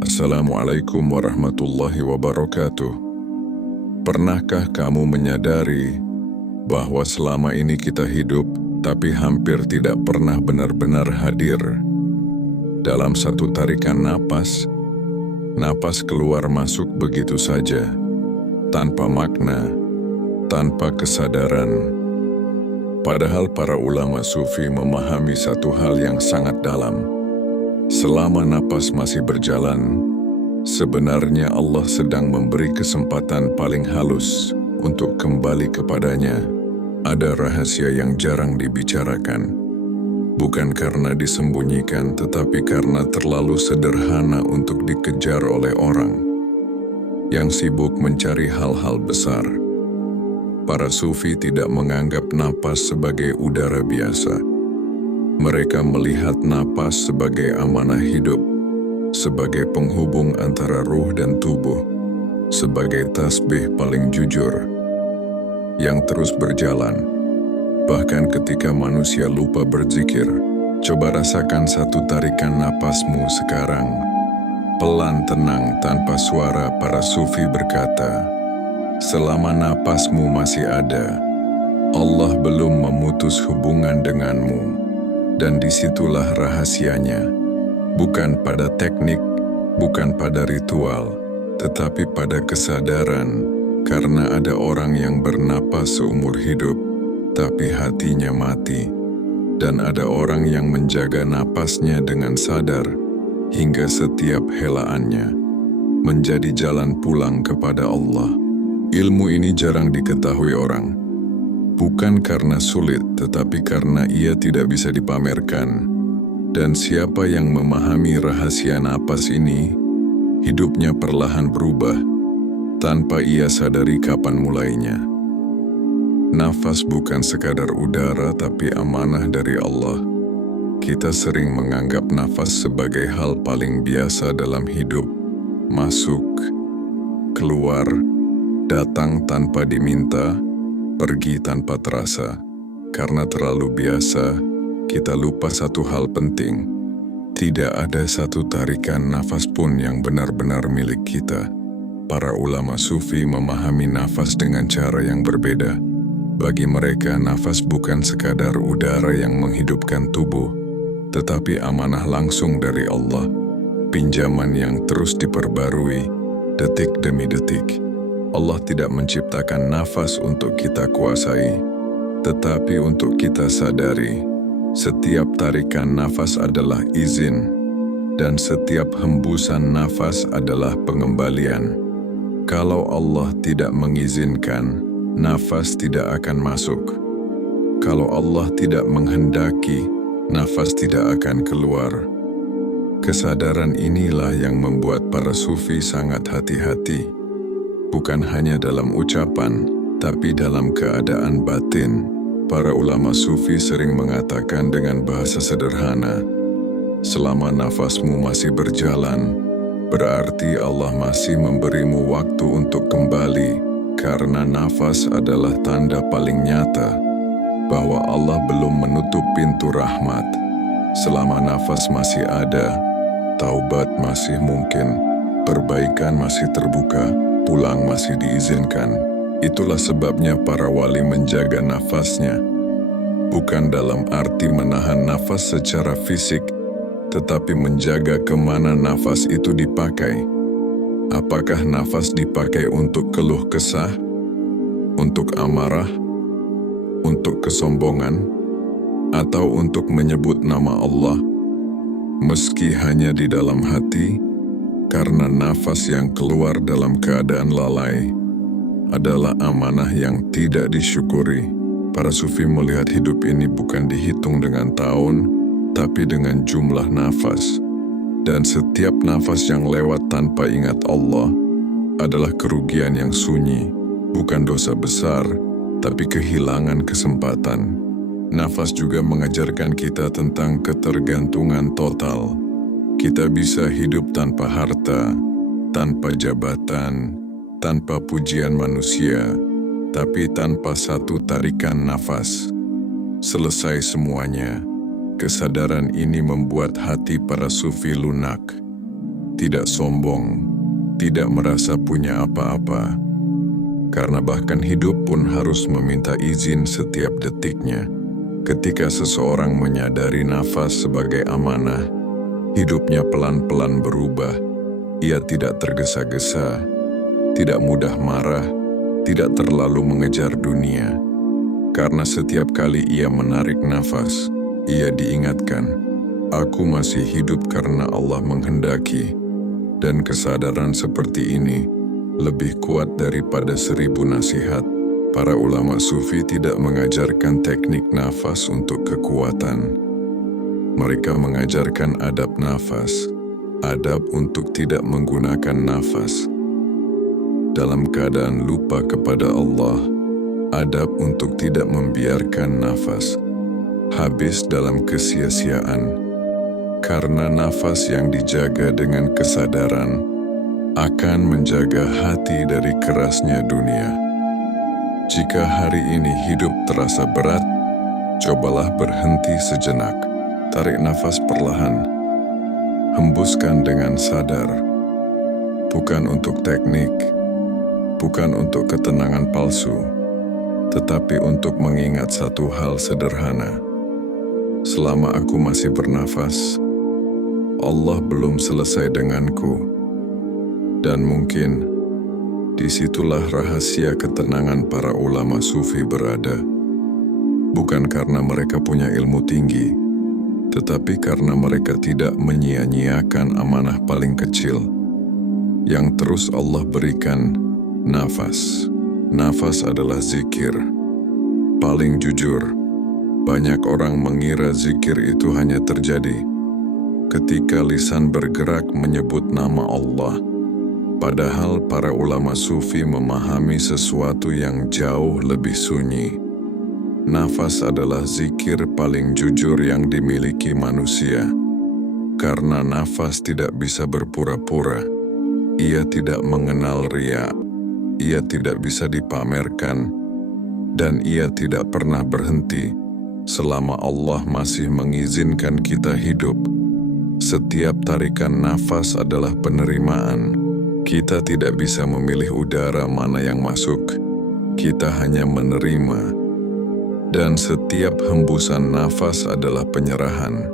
Assalamualaikum warahmatullahi wabarakatuh. Pernahkah kamu menyadari bahwa selama ini kita hidup, tapi hampir tidak pernah benar-benar hadir? Dalam satu tarikan napas, napas keluar masuk begitu saja, tanpa makna, tanpa kesadaran. Padahal para ulama sufi memahami satu hal yang sangat dalam. Selama napas masih berjalan, sebenarnya Allah sedang memberi kesempatan paling halus untuk kembali kepadanya. Ada rahasia yang jarang dibicarakan, bukan karena disembunyikan, tetapi karena terlalu sederhana untuk dikejar oleh orang yang sibuk mencari hal-hal besar. Para sufi tidak menganggap napas sebagai udara biasa. Mereka melihat napas sebagai amanah hidup, sebagai penghubung antara ruh dan tubuh, sebagai tasbih paling jujur yang terus berjalan. Bahkan ketika manusia lupa berzikir, coba rasakan satu tarikan napasmu sekarang. Pelan, tenang, tanpa suara, para sufi berkata, selama napasmu masih ada, Allah belum memutus hubungan denganmu. Dan disitulah rahasianya, bukan pada teknik, bukan pada ritual, tetapi pada kesadaran. Karena ada orang yang bernapas seumur hidup, tapi hatinya mati. Dan ada orang yang menjaga napasnya dengan sadar, hingga setiap helaannya menjadi jalan pulang kepada Allah. Ilmu ini jarang diketahui orang. Bukan karena sulit, tetapi karena ia tidak bisa dipamerkan. Dan siapa yang memahami rahasia napas ini, hidupnya perlahan berubah, tanpa ia sadari kapan mulainya. Nafas bukan sekadar udara, tapi amanah dari Allah. Kita sering menganggap nafas sebagai hal paling biasa dalam hidup. Masuk, keluar, datang tanpa diminta, pergi tanpa terasa. Karena terlalu biasa, kita lupa satu hal penting. Tidak ada satu tarikan nafas pun yang benar-benar milik kita. Para ulama sufi memahami nafas dengan cara yang berbeda. Bagi mereka, nafas bukan sekadar udara yang menghidupkan tubuh, tetapi amanah langsung dari Allah, pinjaman yang terus diperbarui, detik demi detik. Allah tidak menciptakan nafas untuk kita kuasai, tetapi untuk kita sadari. Setiap tarikan nafas adalah izin, dan setiap hembusan nafas adalah pengembalian. Kalau Allah tidak mengizinkan, nafas tidak akan masuk. Kalau Allah tidak menghendaki, nafas tidak akan keluar. Kesadaran inilah yang membuat para sufi sangat hati-hati. Bukan hanya dalam ucapan, tapi dalam keadaan batin. Para ulama sufi sering mengatakan dengan bahasa sederhana, selama nafasmu masih berjalan, berarti Allah masih memberimu waktu untuk kembali, karena nafas adalah tanda paling nyata bahwa Allah belum menutup pintu rahmat. Selama nafas masih ada, taubat masih mungkin, perbaikan masih terbuka, pulang masih diizinkan. Itulah sebabnya para wali menjaga nafasnya. Bukan dalam arti menahan nafas secara fisik, tetapi menjaga kemana nafas itu dipakai. Apakah nafas dipakai untuk keluh kesah, untuk amarah, untuk kesombongan, atau untuk menyebut nama Allah? Meski hanya di dalam hati, karena nafas yang keluar dalam keadaan lalai adalah amanah yang tidak disyukuri. Para sufi melihat hidup ini bukan dihitung dengan tahun, tapi dengan jumlah nafas. Dan setiap nafas yang lewat tanpa ingat Allah adalah kerugian yang sunyi, bukan dosa besar, tapi kehilangan kesempatan. Nafas juga mengajarkan kita tentang ketergantungan total. Kita bisa hidup tanpa harta, tanpa jabatan, tanpa pujian manusia, tapi tanpa satu tarikan nafas. Selesai semuanya, kesadaran ini membuat hati para sufi lunak. tidak sombong, tidak merasa punya apa-apa. Karena bahkan hidup pun harus meminta izin setiap detiknya. Ketika seseorang menyadari nafas sebagai amanah, hidupnya pelan-pelan berubah. Ia tidak tergesa-gesa, tidak mudah marah, tidak terlalu mengejar dunia. Karena setiap kali ia menarik nafas, ia diingatkan, aku masih hidup karena Allah menghendaki. Dan kesadaran seperti ini lebih kuat daripada 1000 nasihat. Para ulama sufi tidak mengajarkan teknik nafas untuk kekuatan. Mereka mengajarkan adab nafas, adab untuk tidak menggunakan nafas dalam keadaan lupa kepada Allah, adab untuk tidak membiarkan nafas habis dalam kesia-siaan. Karena nafas yang dijaga dengan kesadaran akan menjaga hati dari kerasnya dunia. Jika hari ini hidup terasa berat, cobalah berhenti sejenak. Tarik nafas perlahan. Hembuskan dengan sadar. Bukan untuk teknik, bukan untuk ketenangan palsu, tetapi untuk mengingat satu hal sederhana. Selama aku masih bernafas, Allah belum selesai denganku. Dan mungkin disitulah rahasia ketenangan para ulama sufi berada. Bukan karena mereka punya ilmu tinggi, tetapi karena mereka tidak menyia-nyiakan amanah paling kecil yang terus Allah berikan, nafas. Nafas adalah zikir. Paling jujur, banyak orang mengira zikir itu hanya terjadi ketika lisan bergerak menyebut nama Allah. Padahal para ulama sufi memahami sesuatu yang jauh lebih sunyi. Nafas adalah zikir paling jujur yang dimiliki manusia. Karena nafas tidak bisa berpura-pura. Ia tidak mengenal riya. Ia tidak bisa dipamerkan. Dan ia tidak pernah berhenti selama Allah masih mengizinkan kita hidup. Setiap tarikan nafas adalah penerimaan. Kita tidak bisa memilih udara mana yang masuk, kita hanya menerima. Dan setiap hembusan nafas adalah penyerahan.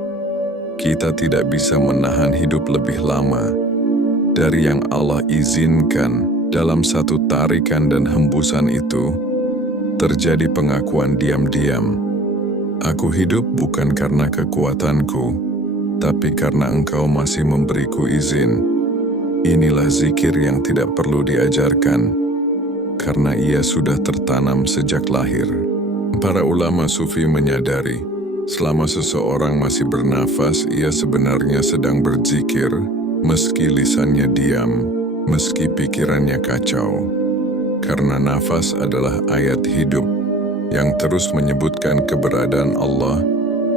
Kita tidak bisa menahan hidup lebih lama dari yang Allah izinkan. Dalam satu tarikan dan hembusan itu, terjadi pengakuan diam-diam. Aku hidup bukan karena kekuatanku, tapi karena Engkau masih memberiku izin. Inilah zikir yang tidak perlu diajarkan, karena ia sudah tertanam sejak lahir. Para ulama sufi menyadari, selama seseorang masih bernafas, ia sebenarnya sedang berzikir, meski lisannya diam, meski pikirannya kacau. Karena nafas adalah ayat hidup yang terus menyebutkan keberadaan Allah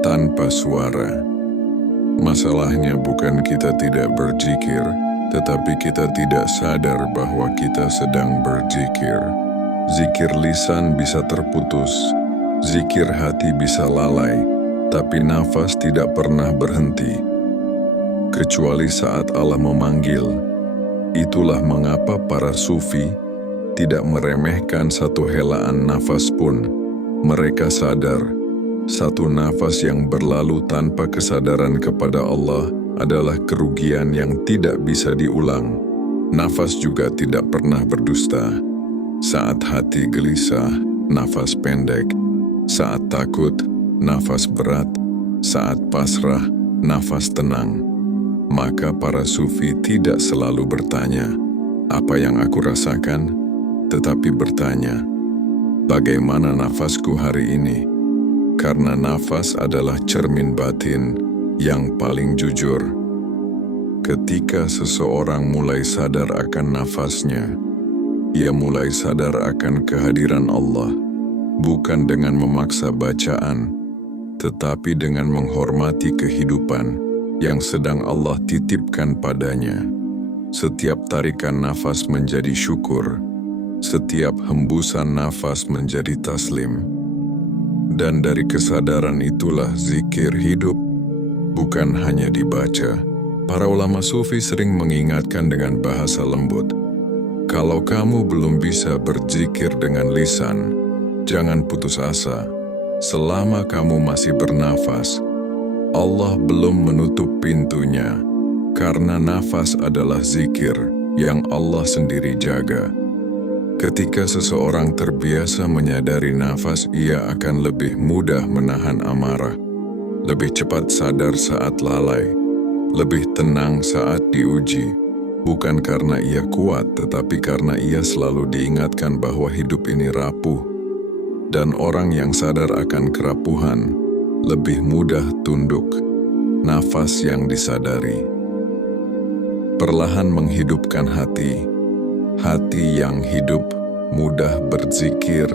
tanpa suara. Masalahnya bukan kita tidak berzikir, tetapi kita tidak sadar bahwa kita sedang berzikir. Zikir lisan bisa terputus, zikir hati bisa lalai, tapi nafas tidak pernah berhenti. Kecuali saat Allah memanggil. Itulah mengapa para sufi tidak meremehkan satu helaan nafas pun. Mereka sadar, satu nafas yang berlalu tanpa kesadaran kepada Allah adalah kerugian yang tidak bisa diulang. Nafas juga tidak pernah berdusta. Saat hati gelisah, nafas pendek. Saat takut, nafas berat. Saat pasrah, nafas tenang. Maka para sufi tidak selalu bertanya, apa yang aku rasakan? Tetapi bertanya, bagaimana nafasku hari ini? Karena nafas adalah cermin batin yang paling jujur. Ketika seseorang mulai sadar akan nafasnya, ia mulai sadar akan kehadiran Allah, bukan dengan memaksa bacaan, tetapi dengan menghormati kehidupan yang sedang Allah titipkan padanya. Setiap tarikan nafas menjadi syukur, setiap hembusan nafas menjadi taslim. Dan dari kesadaran itulah zikir hidup, bukan hanya dibaca, Para ulama sufi sering mengingatkan dengan bahasa lembut, kalau kamu belum bisa berzikir dengan lisan, jangan putus asa. Selama kamu masih bernafas, Allah belum menutup pintunya, karena nafas adalah zikir yang Allah sendiri jaga. Ketika seseorang terbiasa menyadari nafas, ia akan lebih mudah menahan amarah, lebih cepat sadar saat lalai, lebih tenang saat diuji, bukan karena ia kuat, tetapi karena ia selalu diingatkan bahwa hidup ini rapuh, dan orang yang sadar akan kerapuhan lebih mudah tunduk. Nafas yang disadari perlahan menghidupkan hati. Hati yang hidup mudah berzikir,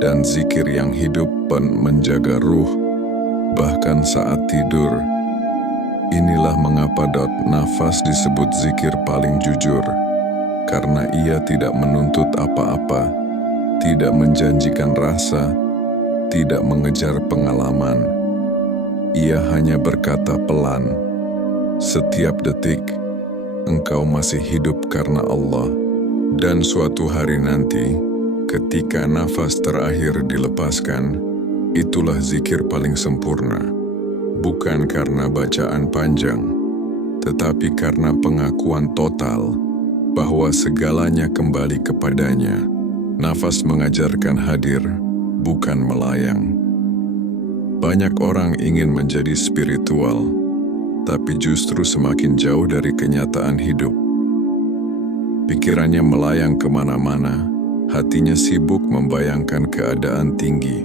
dan zikir yang hidup pun menjaga ruh, bahkan saat tidur. Inilah mengapa nafas disebut zikir paling jujur, karena ia tidak menuntut apa-apa, tidak menjanjikan rasa, tidak mengejar pengalaman. Ia hanya berkata pelan, setiap detik, engkau masih hidup karena Allah. Dan suatu hari nanti, ketika nafas terakhir dilepaskan, itulah zikir paling sempurna. Bukan karena bacaan panjang, tetapi karena pengakuan total bahwa segalanya kembali kepadanya. Nafas mengajarkan hadir, bukan melayang. Banyak orang ingin menjadi spiritual, tapi justru semakin jauh dari kenyataan hidup. Pikirannya melayang kemana-mana, hatinya sibuk membayangkan keadaan tinggi,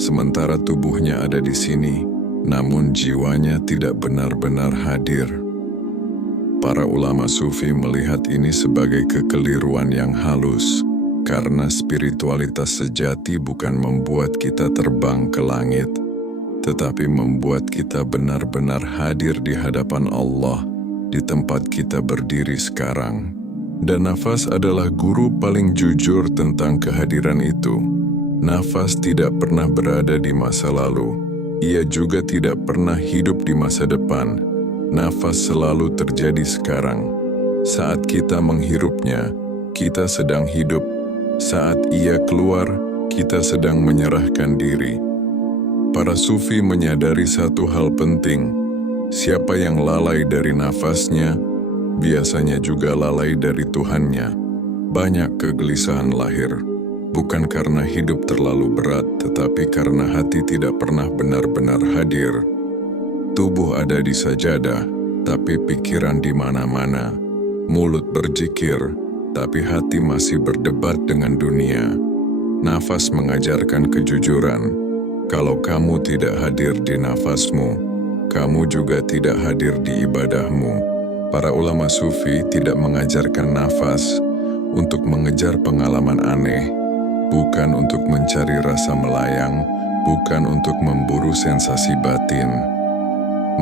sementara tubuhnya ada di sini, namun jiwanya tidak benar-benar hadir. Para ulama sufi melihat ini sebagai kekeliruan yang halus, karena spiritualitas sejati bukan membuat kita terbang ke langit, tetapi membuat kita benar-benar hadir di hadapan Allah, di tempat kita berdiri sekarang. Dan nafas adalah guru paling jujur tentang kehadiran itu. Nafas tidak pernah berada di masa lalu. Ia juga tidak pernah hidup di masa depan. Nafas selalu terjadi sekarang. Saat kita menghirupnya, kita sedang hidup. Saat ia keluar, kita sedang menyerahkan diri. Para sufi menyadari satu hal penting. Siapa yang lalai dari nafasnya, biasanya juga lalai dari Tuhannya. Banyak kegelisahan lahir, bukan karena hidup terlalu berat, tetapi karena hati tidak pernah benar-benar hadir. Tubuh ada di sajadah, tapi pikiran di mana-mana. Mulut berzikir, tapi hati masih berdebat dengan dunia. Nafas mengajarkan kejujuran. Kalau kamu tidak hadir di nafasmu, kamu juga tidak hadir di ibadahmu. Para ulama sufi tidak mengajarkan nafas untuk mengejar pengalaman aneh, bukan untuk mencari rasa melayang, bukan untuk memburu sensasi batin.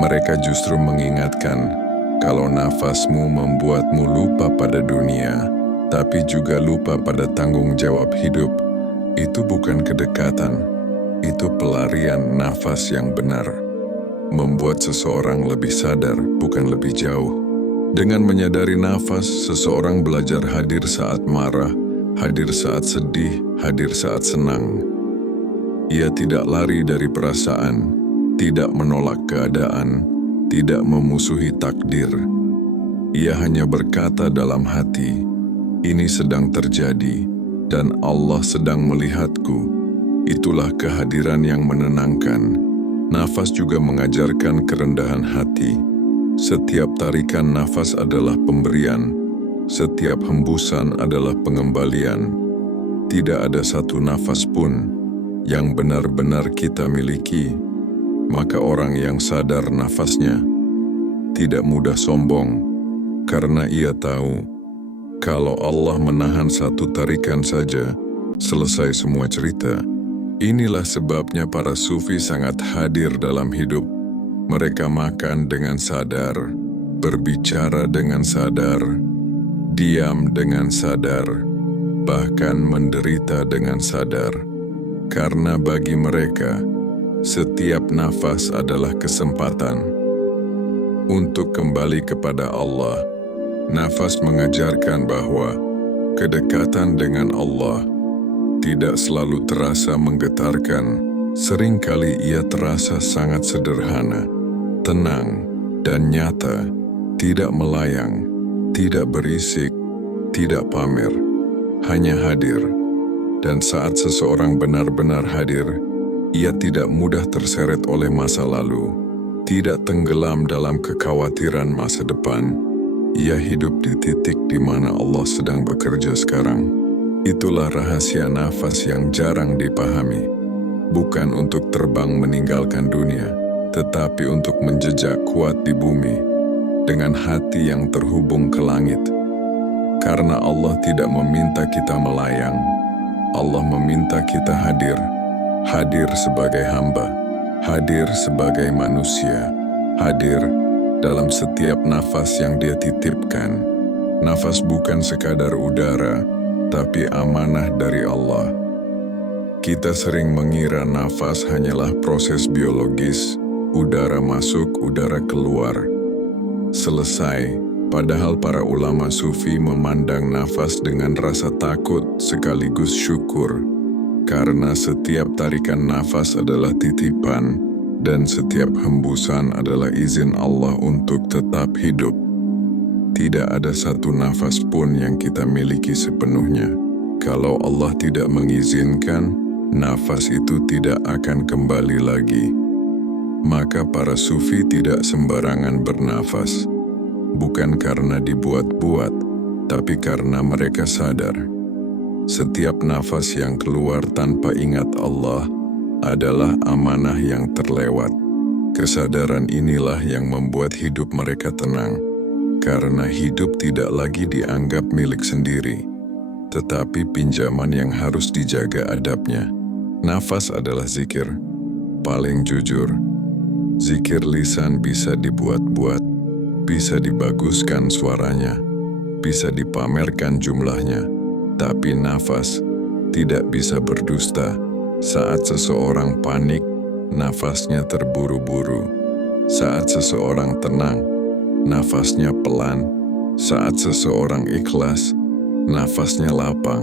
Mereka justru mengingatkan, kalau nafasmu membuatmu lupa pada dunia, tapi juga lupa pada tanggung jawab hidup, itu bukan kedekatan, itu pelarian nafas yang benar. Membuat seseorang lebih sadar, bukan lebih jauh. Dengan menyadari nafas, seseorang belajar hadir saat marah, hadir saat sedih, hadir saat senang. Ia tidak lari dari perasaan, tidak menolak keadaan, tidak memusuhi takdir. Ia hanya berkata dalam hati, ini sedang terjadi, dan Allah sedang melihatku. Itulah kehadiran yang menenangkan. Nafas juga mengajarkan kerendahan hati. Setiap tarikan nafas adalah pemberian, setiap hembusan adalah pengembalian. Tidak ada satu nafas pun yang benar-benar kita miliki. Maka orang yang sadar nafasnya tidak mudah sombong, karena ia tahu kalau Allah menahan satu tarikan saja, selesai semua cerita. Inilah sebabnya para sufi sangat hadir dalam hidup. Mereka makan dengan sadar, berbicara dengan sadar, diam dengan sadar, bahkan menderita dengan sadar. Karena bagi mereka, setiap nafas adalah kesempatan. untuk kembali kepada Allah. Nafas mengajarkan bahwa kedekatan dengan Allah tidak selalu terasa menggetarkan. Seringkali ia terasa sangat sederhana, tenang, dan nyata, tidak melayang, tidak berisik, tidak pamer, hanya hadir. Dan saat seseorang benar-benar hadir, ia tidak mudah terseret oleh masa lalu, tidak tenggelam dalam kekhawatiran masa depan. Ia hidup di titik di mana Allah sedang bekerja sekarang. Itulah rahasia nafas yang jarang dipahami. Bukan untuk terbang meninggalkan dunia, tetapi untuk menjejak kuat di bumi, dengan hati yang terhubung ke langit. Karena Allah tidak meminta kita melayang, Allah meminta kita hadir. Hadir sebagai hamba, hadir sebagai manusia, hadir dalam setiap nafas yang Dia titipkan. Nafas bukan sekadar udara, tapi amanah dari Allah. Kita sering mengira nafas hanyalah proses biologis, udara masuk, udara keluar. Selesai, padahal para ulama sufi memandang nafas dengan rasa takut sekaligus syukur, karena setiap tarikan nafas adalah titipan, dan setiap hembusan adalah izin Allah untuk tetap hidup. Tidak ada satu nafas pun yang kita miliki sepenuhnya. Kalau Allah tidak mengizinkan, nafas itu tidak akan kembali lagi. Maka para sufi tidak sembarangan bernafas, bukan karena dibuat-buat, tapi karena mereka sadar. Setiap nafas yang keluar tanpa ingat Allah adalah amanah yang terlewat. Kesadaran inilah yang membuat hidup mereka tenang, karena hidup tidak lagi dianggap milik sendiri, tetapi pinjaman yang harus dijaga adabnya. Nafas adalah zikir, paling jujur. Zikir lisan bisa dibuat-buat, bisa dibaguskan suaranya, bisa dipamerkan jumlahnya, tapi nafas tidak bisa berdusta. Saat seseorang panik, nafasnya terburu-buru. Saat seseorang tenang, nafasnya pelan. Saat seseorang ikhlas, nafasnya lapang.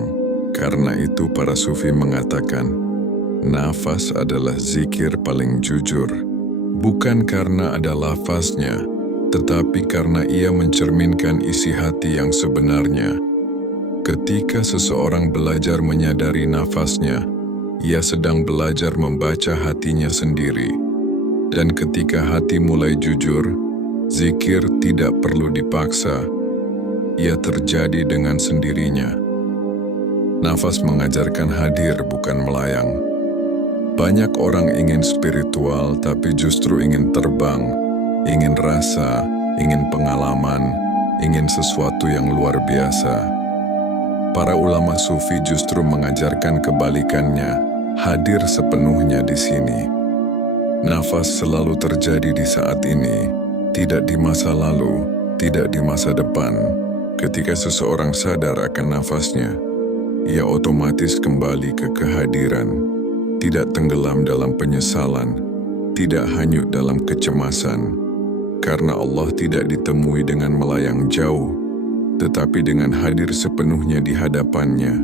Karena itu para sufi mengatakan, nafas adalah zikir paling jujur, bukan karena ada lafaznya, tetapi karena ia mencerminkan isi hati yang sebenarnya. Ketika seseorang belajar menyadari nafasnya, ia sedang belajar membaca hatinya sendiri. Dan ketika hati mulai jujur, zikir tidak perlu dipaksa, ia terjadi dengan sendirinya. Nafas mengajarkan hadir, bukan melayang. Banyak orang ingin spiritual, tapi justru ingin terbang, ingin rasa, ingin pengalaman, ingin sesuatu yang luar biasa. Para ulama sufi justru mengajarkan kebalikannya, hadir sepenuhnya di sini. Nafas selalu terjadi di saat ini, tidak di masa lalu, tidak di masa depan. Ketika seseorang sadar akan nafasnya, ia otomatis kembali ke kehadiran. Tidak tenggelam dalam penyesalan, tidak hanyut dalam kecemasan, karena Allah tidak ditemui dengan melayang jauh, tetapi dengan hadir sepenuhnya di hadapannya.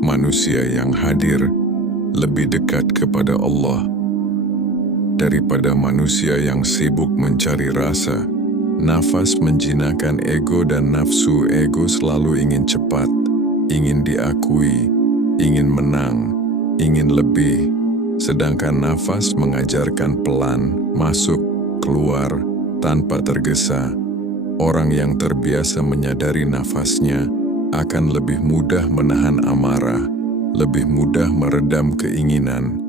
Manusia yang hadir lebih dekat kepada Allah daripada manusia yang sibuk mencari rasa. Nafas menjinakkan ego dan nafsu. Ego selalu ingin cepat, ingin diakui, ingin menang, ingin lebih. Sedangkan nafas mengajarkan pelan, masuk, keluar, tanpa tergesa. Orang yang terbiasa menyadari nafasnya akan lebih mudah menahan amarah, lebih mudah meredam keinginan,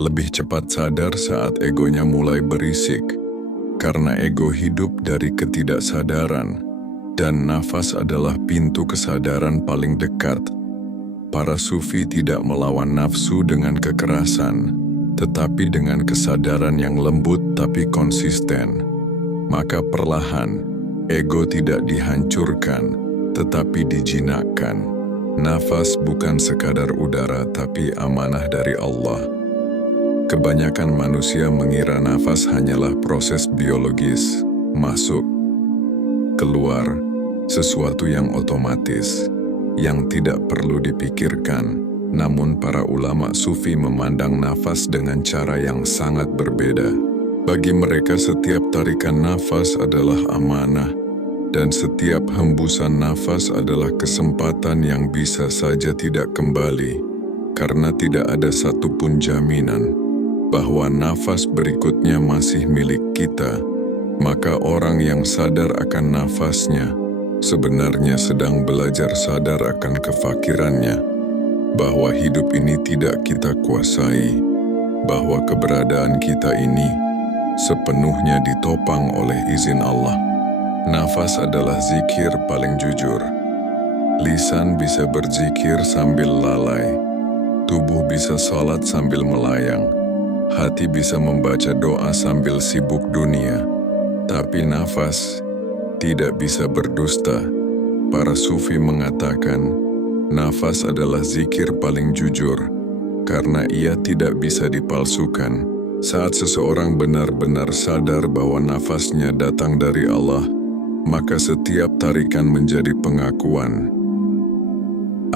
lebih cepat sadar saat egonya mulai berisik. Karena ego hidup dari ketidaksadaran, dan nafas adalah pintu kesadaran paling dekat. Para sufi tidak melawan nafsu dengan kekerasan, tetapi dengan kesadaran yang lembut tapi konsisten. Maka perlahan, ego tidak dihancurkan, tetapi dijinakkan. Nafas bukan sekadar udara tapi amanah dari Allah. Kebanyakan manusia mengira nafas hanyalah proses biologis, masuk, keluar, sesuatu yang otomatis, yang tidak perlu dipikirkan. Namun para ulama sufi memandang nafas dengan cara yang sangat berbeda. Bagi mereka setiap tarikan nafas adalah amanah, dan setiap hembusan nafas adalah kesempatan yang bisa saja tidak kembali, karena tidak ada satupun jaminan bahwa nafas berikutnya masih milik kita. Maka orang yang sadar akan nafasnya sebenarnya sedang belajar sadar akan kefakirannya, bahwa hidup ini tidak kita kuasai, bahwa keberadaan kita ini sepenuhnya ditopang oleh izin Allah. Nafas adalah zikir paling jujur. Lisan bisa berzikir sambil lalai, tubuh bisa salat sambil melayang, hati bisa membaca doa sambil sibuk dunia, tapi nafas tidak bisa berdusta. Para sufi mengatakan, nafas adalah zikir paling jujur, karena ia tidak bisa dipalsukan. Saat seseorang benar-benar sadar bahwa nafasnya datang dari Allah, maka setiap tarikan menjadi pengakuan,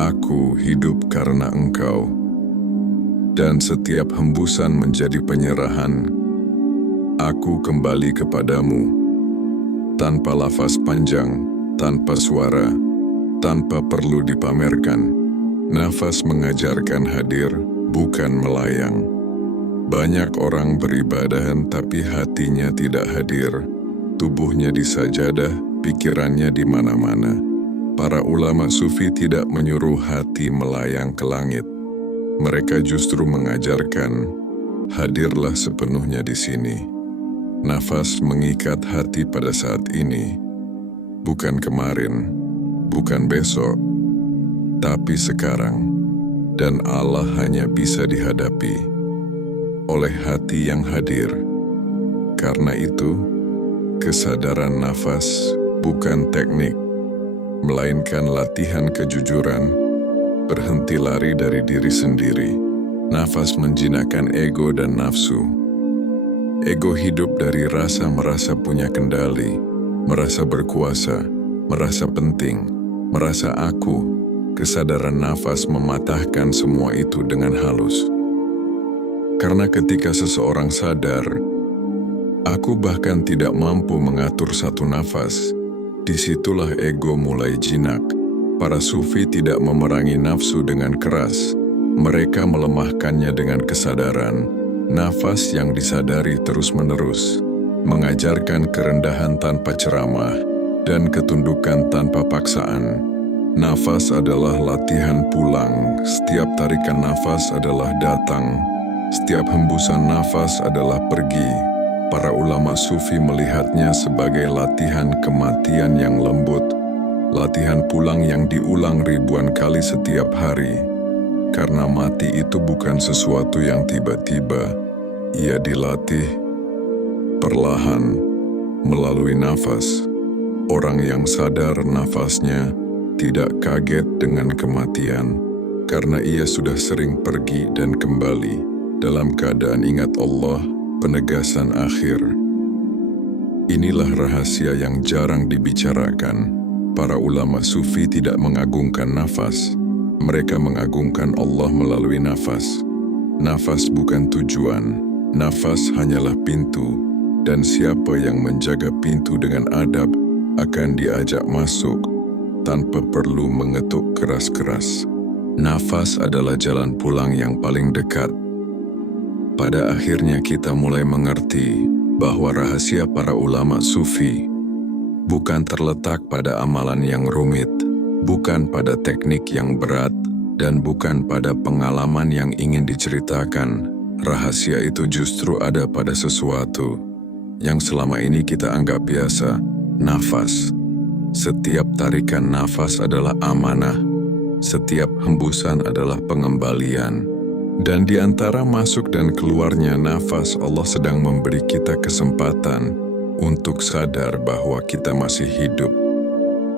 "Aku hidup karena Engkau." Dan setiap hembusan menjadi penyerahan, "Aku kembali kepadamu." Tanpa lafaz panjang, tanpa suara, tanpa perlu dipamerkan, nafas mengajarkan hadir, bukan melayang. Banyak orang beribadahan tapi hatinya tidak hadir, tubuhnya di sajadah, pikirannya di mana-mana. Para ulama sufi tidak menyuruh hati melayang ke langit. Mereka justru mengajarkan, hadirlah sepenuhnya di sini. Nafas mengikat hati pada saat ini, bukan kemarin, bukan besok, tapi sekarang. Dan Allah hanya bisa dihadapi oleh hati yang hadir. Karena itu, kesadaran nafas bukan teknik, melainkan latihan kejujuran. Berhenti lari dari diri sendiri. Nafas menjinakkan ego dan nafsu. Ego hidup dari rasa merasa punya kendali, merasa berkuasa, merasa penting, merasa aku. Kesadaran nafas mematahkan semua itu dengan halus. Karena ketika seseorang sadar, aku bahkan tidak mampu mengatur satu nafas, disitulah ego mulai jinak. Para sufi tidak memerangi nafsu dengan keras, mereka melemahkannya dengan kesadaran. Nafas yang disadari terus-menerus, mengajarkan kerendahan tanpa ceramah, dan ketundukan tanpa paksaan. Nafas adalah latihan pulang, setiap tarikan nafas adalah datang, setiap hembusan nafas adalah pergi. Para ulama sufi melihatnya sebagai latihan kematian yang lembut, latihan pulang yang diulang ribuan kali setiap hari. Karena mati itu bukan sesuatu yang tiba-tiba, ia dilatih perlahan melalui nafas. Orang yang sadar nafasnya tidak kaget dengan kematian, karena ia sudah sering pergi dan kembali dalam keadaan ingat Allah, penegasan akhir. Inilah rahasia yang jarang dibicarakan. Para ulama sufi tidak mengagungkan nafas, mereka mengagungkan Allah melalui nafas. Nafas bukan tujuan, nafas hanyalah pintu, dan siapa yang menjaga pintu dengan adab akan diajak masuk tanpa perlu mengetuk keras-keras. Nafas adalah jalan pulang yang paling dekat. Pada akhirnya kita mulai mengerti bahwa rahasia para ulama sufi bukan terletak pada amalan yang rumit, bukan pada teknik yang berat, dan bukan pada pengalaman yang ingin diceritakan. Rahasia itu justru ada pada sesuatu yang selama ini kita anggap biasa, nafas. Setiap tarikan nafas adalah amanah, setiap hembusan adalah pengembalian. Dan di antara masuk dan keluarnya nafas, Allah sedang memberi kita kesempatan untuk sadar bahwa kita masih hidup.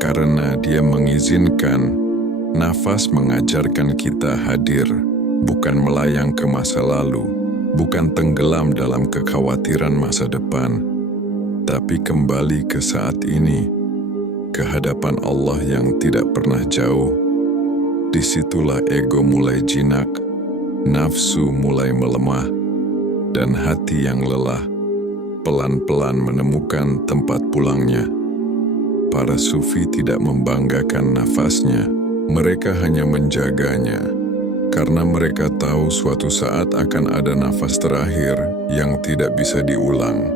Karena Dia mengizinkan, nafas mengajarkan kita hadir, bukan melayang ke masa lalu, bukan tenggelam dalam kekhawatiran masa depan. Tapi kembali ke saat ini, ke hadapan Allah yang tidak pernah jauh. Disitulah ego mulai jinak, nafsu mulai melemah, dan hati yang lelah pelan-pelan menemukan tempat pulangnya. Para sufi tidak membanggakan nafasnya, mereka hanya menjaganya. Karena mereka tahu suatu saat akan ada nafas terakhir yang tidak bisa diulang.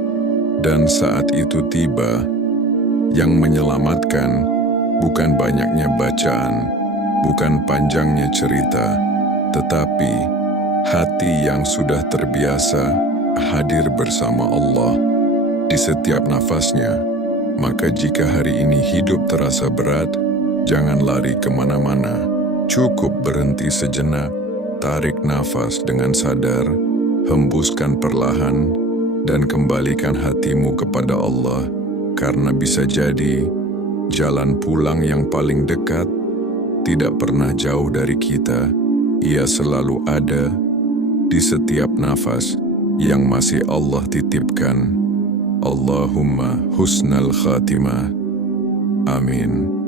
Dan saat itu tiba, yang menyelamatkan bukan banyaknya bacaan, bukan panjangnya cerita, tetapi hati yang sudah terbiasa hadir bersama Allah di setiap nafasnya. Maka jika hari ini hidup terasa berat, jangan lari kemana-mana. Cukup berhenti sejenak, tarik nafas dengan sadar, hembuskan perlahan, dan kembalikan hatimu kepada Allah. Karena bisa jadi, jalan pulang yang paling dekat tidak pernah jauh dari kita. Ia selalu ada di setiap nafas yang masih Allah titipkan. Allahumma husnal khatimah. Amin.